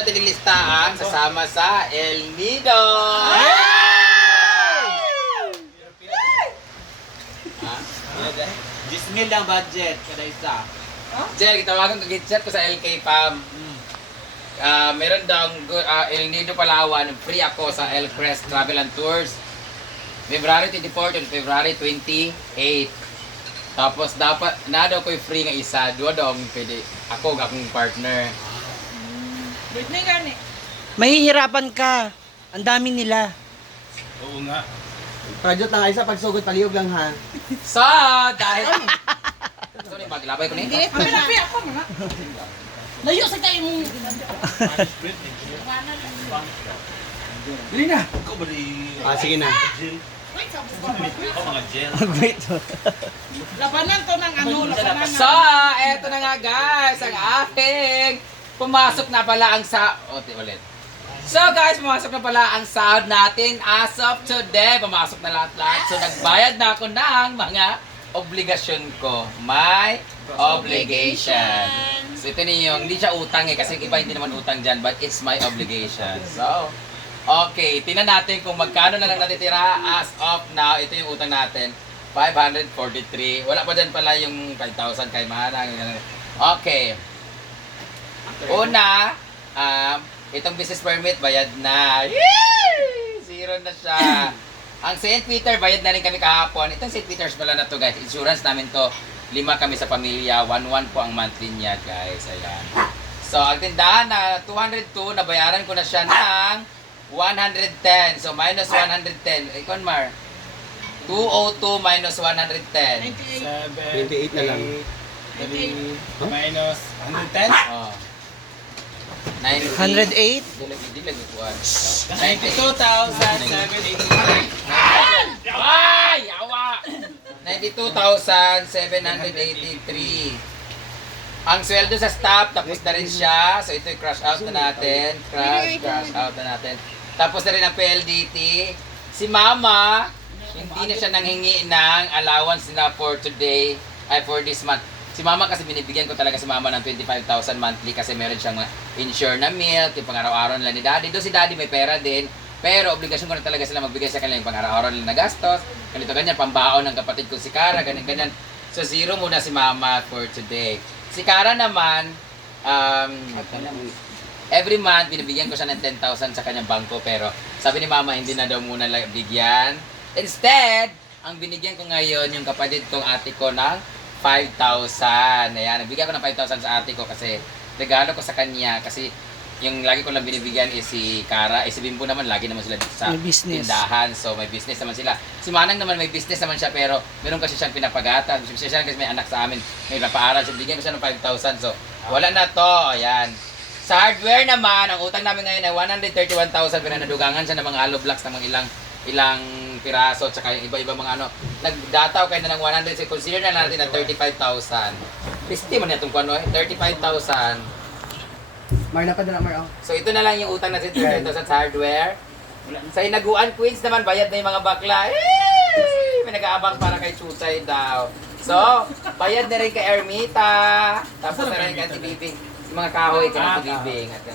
Natin listahan kasama sa El Nido. Dismil ang budget kada isa. Sir, kitawagan ko gitchat ko sa LK Pam. Meron daw El Nido Palawan, free ako sa El Crest Travel and Tours. February 24 to February 28. Tapos dapat na daw ko free nga isa, duwa daw ang pwede ako akong partner. Britney gani. Mahihirapan ka. Ang dami nila. Oo nga. Project lang isa pagsugod palihog lang ha. So, dahil sorry, maglabay ko Hindi, nito. pinapi ako mga. Layo sa tayo mong. Dili na. Ikaw ba di... Sige na. Ikaw mga gel. Wait. Labanan to ng ano, labanan. So, eto na nga guys, ang aking pumasok na pala ang ulit. So guys, pumasok na pala ang sahod natin as of today. Pumasok na lahat-lahat. So nagbayad na ako ng mga obligasyon ko. My obligation. So ito na yung, hindi siya utang kasi iba hindi naman utang dyan, but it's my obligation. So, okay, tingnan natin kung magkano na lang natitira as of now. Ito yung utang natin, 543. Wala pa dyan pala yung 5,000 kay Manang. Okay. Una, itong business permit, bayad na. Yay! Zero na siya. Ang St. Peter, bayad na rin kami kahapon. Itong St. Peter's pala na to guys. Insurance namin to. 5 kami sa pamilya. 1,1 po ang monthly niya guys. Ayan. So, ang tindahan na 202, nabayaran ko na siya ng 110. So, minus 110. Ikon Mar. 202 minus 110. 28 na lang. Minus 110? Oh. 90. 108? Hindi lagi kuwan. 92,783. Ay! Yawa! 92,783. Ang sweldo sa staff, tapos na rin siya. So ito yung crash out na natin. Crash out na natin. Tapos na rin ang PLDT. Si Mama, hindi na siya nanghingi ng allowance na for today, ay for this month. Si Mama kasi binibigyan ko talaga si Mama ng 25,000 monthly kasi meron siyang insure na milk, yung pang-araw-araw nila ni Daddy. Doon si Daddy may pera din, pero obligasyon ko na talaga sila magbigay sa kanila yung pang-araw-araw nila na gastos. Ganito ganyan, pambaon ng kapatid ko si Cara, ganyan-ganyan. So zero muna si Mama for today. Si Cara naman, every month binibigyan ko siya ng 10,000 sa kanyang bangko, pero sabi ni Mama hindi na daw muna bigyan. Instead, ang binigyan ko ngayon yung kapatid kong ate ko ng 5,000. Ayan, nagbigyan ko ng 5,000 sa ate ko kasi regalo ko sa kanya kasi yung lagi ko lang binibigyan is si Cara, si Bimbo naman lagi naman sila dito sa May business. tindahan. So may business naman sila. Si Manang naman may business naman siya pero meron kasi siyang pinapagatan. Siya kasi may anak sa amin, may napaaral. So bigyan ko siya ng 5,000. So wala na to. Ayan. Sa hardware naman, ang utang namin ngayon ay 131,000 pero nadugangan siya ng mga hollow blocks ng mga ilang piraso at saka yung iba-iba mga ano. Nagdataw kayo na ng 100. So consider na natin na 35,000. Pisti mo na itong ano eh. 35,000. Mar na pa dala Mar. So ito na lang yung utang natin 35,000 sa hardware. Sa Hinaguan Queens naman, bayad na yung mga bakla. Yay! May nag-aabang para kay Chuchay daw. So, bayad na rin kay Ermita. Tapos na rin kay Auntie Bibing. Yung mga kahoy kay Auntie Bibing. At,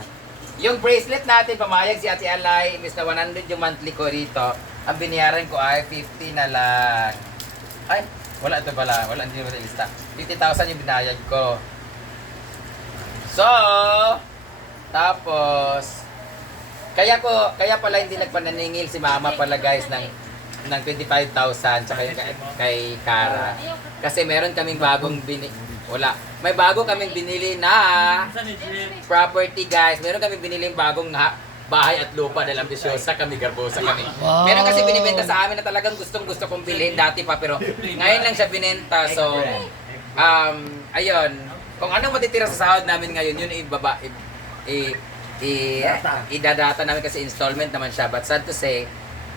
yung bracelet natin, pamayag si Ate Alay, imbis na 100 yung monthly ko rito. Ang biniyaran ko ay 50 na lang. Ay, wala ito pala. Wala, hindi mo sa lista. 50,000 yung binayad ko. So, tapos, kaya pala hindi nagpananingil si Mama pala guys ng 25,000 tsaka yung kay Cara. Kasi meron kaming bagong may bago kaming binili na property guys. Meron kaming binili bagong bahay at lupa na ambisyosa kami, garbosa kami. Wow. Meron kasi binibenta sa amin na talagang gustong-gusto kong bilhin dati pa pero ngayon lang siya binenta. So, ayun. Kung anong matitira sa sahod namin ngayon, yun idadata namin kasi installment naman siya. But sad to say,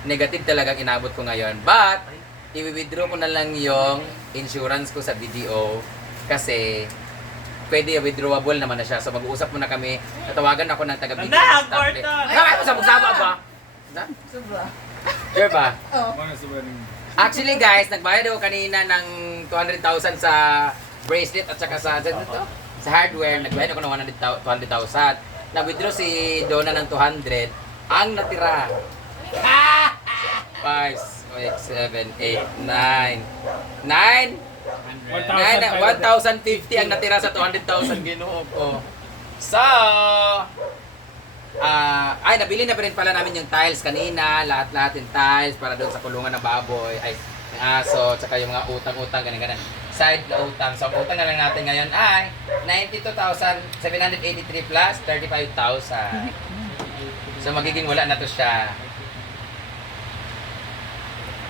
negative talagang inabot ko ngayon. But, i-withdraw ko na lang yung insurance ko sa BDO kasi pwede withdrawable naman na siya. So mag-uusap muna kami. Natawagan ako ng taga-BDO. Nakaya mo sa magsama ba? Sure ba? Actually guys, nagbayad ako kanina ng 200,000 sa bracelet at saka sa hardware. Nagbayad ako ng 200,000. na-withdraw si Donna ng 200, ang natira 5, 6, 7, 8, 9 1,050 ang natira sa 200,000 ginoo ko. So, ay, nabili na pa rin pala namin yung tiles kanina, lahat-lahat yung tiles para doon sa kulungan ng baboy, ay, ng aso, tsaka yung mga utang-utang, ganun-ganun. Side na utang. So, ang utang na lang natin ngayon ay 92,783 plus 35,000. So, magiging wala na to siya.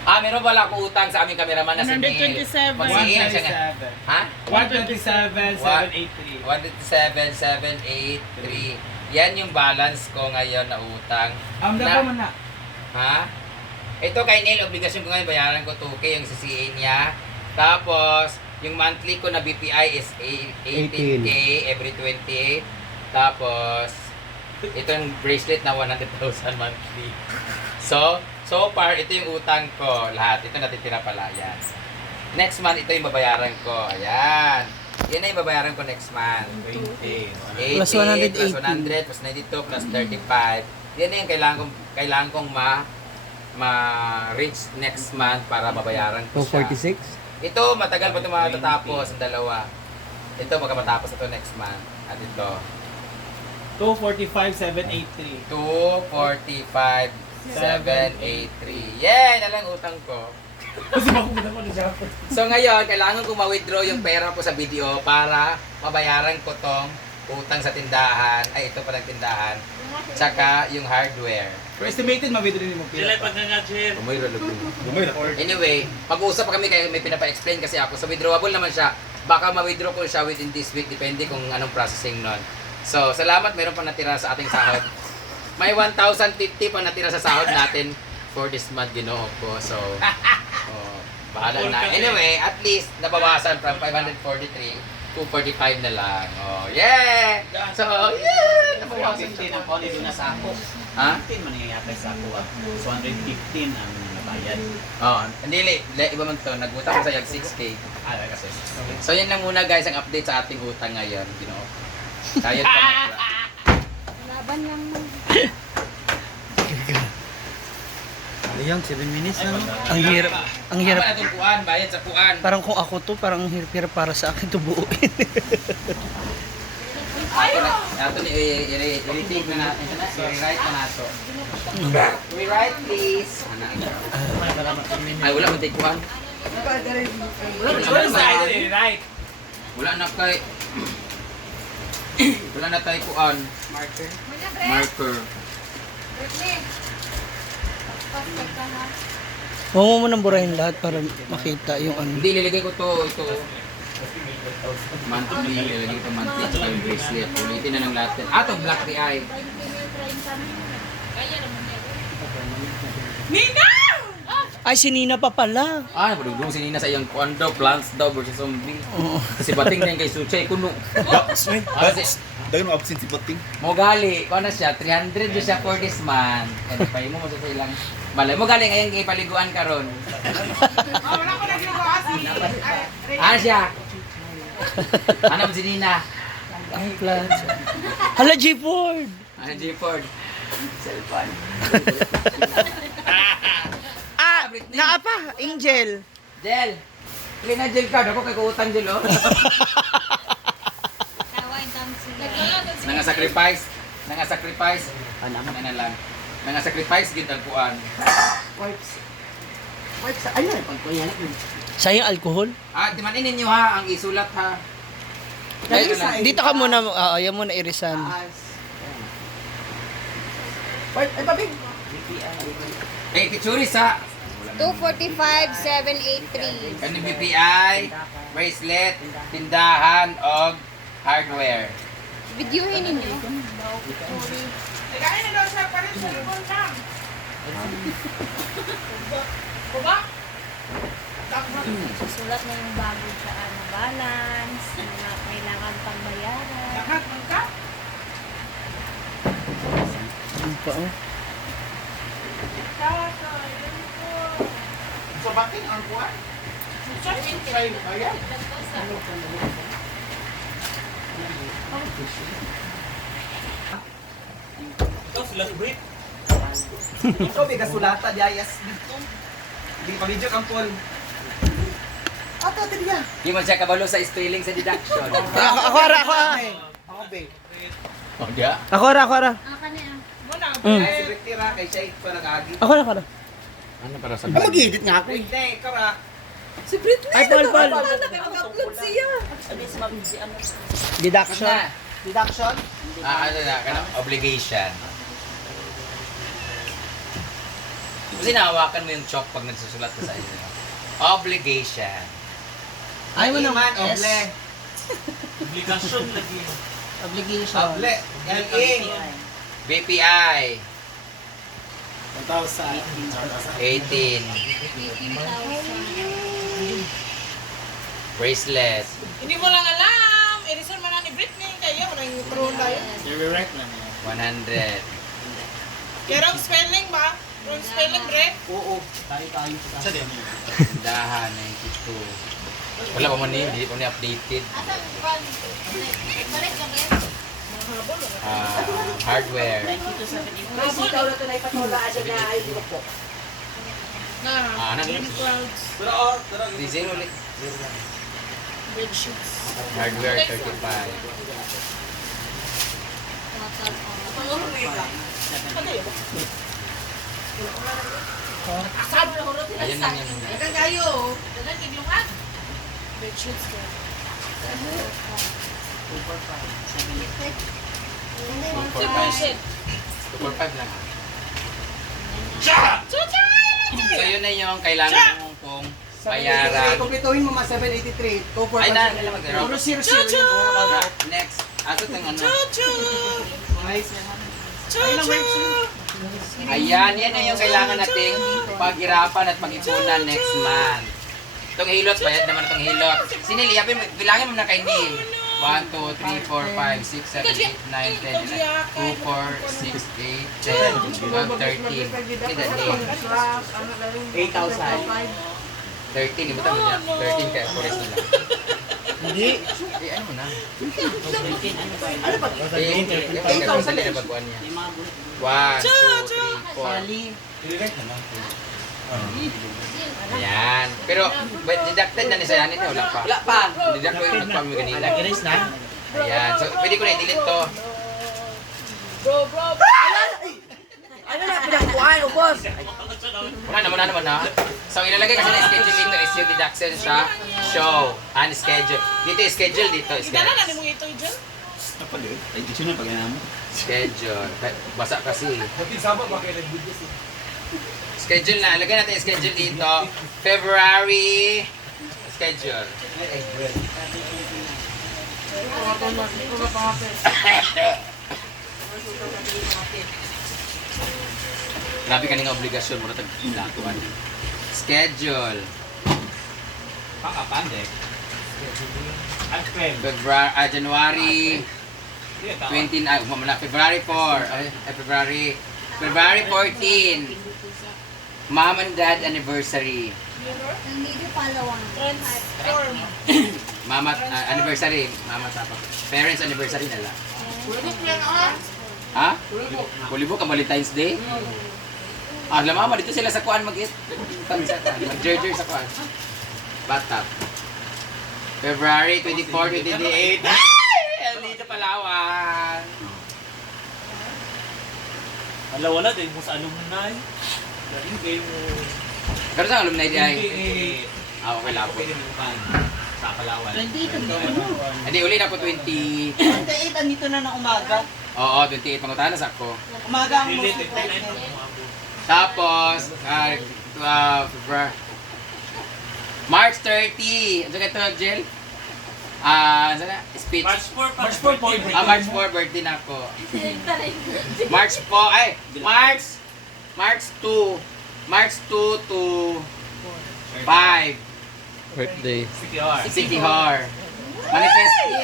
Meron pala ako utang sa aming cameraman na si Neil. 127. Magsiilan siya nga. Ha? 127,783. 127,783. Yan yung balance ko ngayon na utang. Amda pa man na. Ha? Ito kay Neil, obligasyon ko ngayon, bayaran ko 2K yung CCA niya. Tapos, yung monthly ko na BPI is 18K every 28. Tapos, itong bracelet na 100,000 monthly. So far, ito yung utang ko. Lahat. Ito natitira pala. Ayan. Next month, ito yung babayaran ko. Ayan. Yan na yung babayaran ko next month. 20. 80 Plus plus 180. 100 plus 92 plus 35. Yan na yung kailangan kong ma-reach next month para babayaran ko siya. 246? Ito, matagal pa ito matatapos ang dalawa. Ito, matapos ito next month. At ito, 245,783. 245,783. Yay! Na lang utang ko. Kasi makukuha ko na siya. So ngayon, kailangan ko ma-withdraw yung pera ko sa video para mabayaran ko tong utang sa tindahan. Ay, ito palang tindahan. Tsaka yung hardware. Pero estimated, mabidrin mo. Sila pag nga-share. Anyway, mag-uusap pa kami kaya may pinapa-explain kasi ako. So withdrawable naman siya. Baka ma-withdraw ko siya within this week. Depende kung anong processing nun. So, salamat. Meron pa natira sa ating sahod. May 1,050 pa natira sa sahod natin for this month, ginoo ko. So, bahala na. Anyway, at least nabawasan from 543 to 45 na lang. Yeah! So, yeah! Nabawasan siya. ang koni doon na sa ako. Ha? 15 man yung yata sa ako. So, 115 ang nabayad. Hindi, iba man to. Nagutang ko sa yag 6K. Kasi. So, yan lang muna guys ang update sa ating utang ngayon. Ginoo. Kaya pa. Laban lang mo. Ayan, 7 minutes na. Ang hirap. Ang hirap. Ano itong puan? Bayad sa puan. Parang kung ako to, parang hirap-hirap para sa akin to buuin. Ato ni i-retake na natin. I-rewrite na nato. Rewrite please. Ay, wala man tayo puan. Right. Wala na kay... Wala na tayo puan. Marker. Huwag mo munang burahin lahat para makita yung ano. Hindi, ilalagay ko to. Ito. Monthly. Ilalagay ko monthly. Tsaka yung bracelet. Ulitin na ng lahat. Itong black eye. Nina! Ay, si Nina pa pala. Napagdugdung si Nina sa iyong puan daw. Plants daw versus zombie. Kasi bating na yung kay Suchay. Kuno. Dahil mo absent si Bating. Mo gali, kung ano siya, 300 yun siya for this month. Ano pa mo sa ilang balay. Mo gali ngayon ipaliguan ka ron. Wala ko na ginagawa kasi. Ano siya? Ano si Nina? Ay, plans. Hala, G. Ford. Ano G. Ford? Cellphone. Naa pa, Angel. Jel! Hindi na Jel card. Ako kay kuutang Jel, oh. Nangasacrifice. Ano na lang. Nangasacrifice, gid ang kuan. Sayang alcohol. Timanin ninyo ha, ang isulat ha. Dito ka muna, ayaw mo na irisan. Titsuris ha. 245,783. Kani BPI, bracelet, tindahan, og hardware. Videohin ninyo. Nagain na daw siya pa rin sa libon lang. Kuba? Susulat na yung bago sa balance, mga kailangan pang bayaran. Lahat ng ka? Ano pa, oh? So Bating ang kuwan? Try bayad. Ikaw, may kasulata di ayas. Hindi pa video kang Paul. Ato, ito niya. Hindi mo siya kabalo sa spelling sa deduction. Ako ara. Ako, be. Oh, diya? Ako ara. Muna. Si Riktira, kay Shay pa nag-agi. Ako ara. Ano para sa Mag-edit nga ako. Hindi, ikaw ra. Si Britney, Ay, Paul. mag-upload siya. Deduction. Deduction? Ano na, obligation. Kasi nahawakan mo yung chalk pag nagsusulat ka sa inyo. Obligation. Ay mo naman, oble. Obligasyon lagi. Obligation. Oble. LA. BPI. 1,000. 18. Bracelet. Hindi mo lang alam. I-reserve mo na ni Britney. Kaya mo lang yung pro na yun. Direct lang yan. 100. Kaya wrong spelling ba? Wrong spelling, Brit? Oo. Tayo. Sa din. Dahan, 92. Wala pa man ni, hindi pa ni updated. Hardware. May sitaw na ito na ipatula siya na ay bukok. Ano? Clouds. 0 ulit. Red shoes. Hardware 35. Ayun lang yun. Dagan kayo. Red shoes. 245 lang. So yun na yung kailangan mong pong bayaran. Kumpletuhin mo mga 783. 245. Ay na, mag-drop. Puro 00 yun. Next. Aso ng ano? Ayan, yan na yung kailangan nating paghirapan at pag-ipunan next month. Itong hilot, bayad naman itong hilot. Sinili, bilangin mo na kay Neil. 1, 2, 3, 4, 5, 6, 7, 8, 9, 10, 11, 2, 4, 6, 8, 10, 12, 13. Kita Neil. 8,000. 13, di ba tama niya? 13 kaya, forest nila. Hindi. Eh, ano mo na? Ano ba? Eh, 8,000 na baguan niya. 1, 2, 3, 4. Ayan. Pero, deducted na ni Sayanin na, wala pa. Wala pa. Deduct ko yung nagpam yung kanina. Nag-erase na? Ayan. So, pwede ko na i-delete to. Ano na, pinagkuhan, ubos. Wala naman na. So, ilalagay kasi na schedule dito is yung deduction siya. Show. And schedule. Dito is schedule, dito is Dala na ni schedule. mo ito dyan. Napali. Ay, di siya na pag mo. Schedule. Basa kasi. Schedule na. Ilagay natin yung schedule dito. February. Schedule. Grabe ka nga obligasyon mo na tag-lakuan. Schedule. Pakapande. At friend. January 20, February 4. February 14. Mom and Dad anniversary. Transform. Mama anniversary. Mama tapa. Parents anniversary nila. Ha? Kulibo ka Valentine's Day? Ah, mama dito sila sa kuan mag-eat. Mag-jerjer sa kuan. Batap. February 24, 28. Ay! Dito Palawan. Wala din mo sa alumni. Dahil kayo mo. Pero sa alumni di ay. Hindi. Okay lang po. Pwede mo pa. Sa Palawan. 28 dito. Hindi, uli na po 20. 28 andito na ng umaga. Oo, 28. Pangutahan na sa ako. Umaga ang Hindi, musik. 29. Tapos, February. March 30. Ano ka ito, Jill? Saan na? Speech. March 4 pa. March 4 po. March 4, birthday na ako. March 2. March 2 to 5. Birthday. City Hall.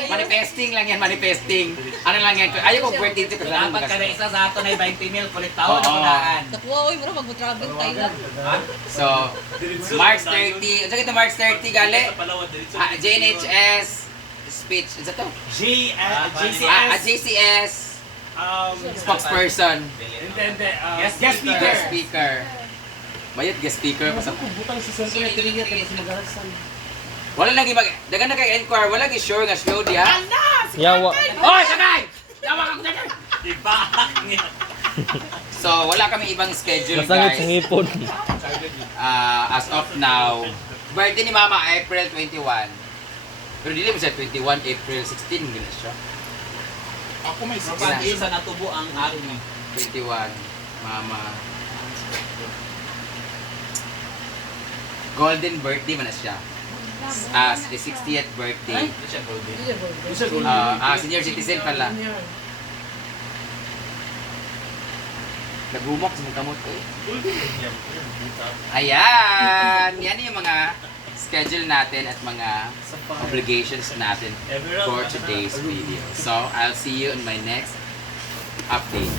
Manifesting lang yan, manifesting. Ano lang yan, ayaw kong birthday dito. Dapat ka na isa sa ato na 20 mil. Kulit taon na kunaan. Wow, mura mag-travel tayo. So, March 30. Ano sa kita March 30, gali? JNHS speech. Ano to? JCS. JCS Spokesperson. Hindi. Guest speaker. Guest speaker. Bayad guest speaker. Butang si Sentry, tiniya tayo sa magarasan. Wala lagi mag... Dagan na kay Enquire. Wala lagi sure nga show diya. Yawa. Hoy! Sakay! Yawa ka ko dyan! Iba. So, wala kami ibang schedule, Masangit sa guys. ngipon. As of now. Birthday ni Mama, April 21. Pero dili mo siya 21, April 16. Hindi na siya. Ako may Kapag isa natubo ang army. 21, Mama. Golden birthday man na siya. As the 60th birthday. Ito siya golden. Senior citizen pala. Nagumok sa mga kamot eh. Ayan! Yan yung mga schedule natin at mga obligations natin for today's video. So, I'll see you in my next update.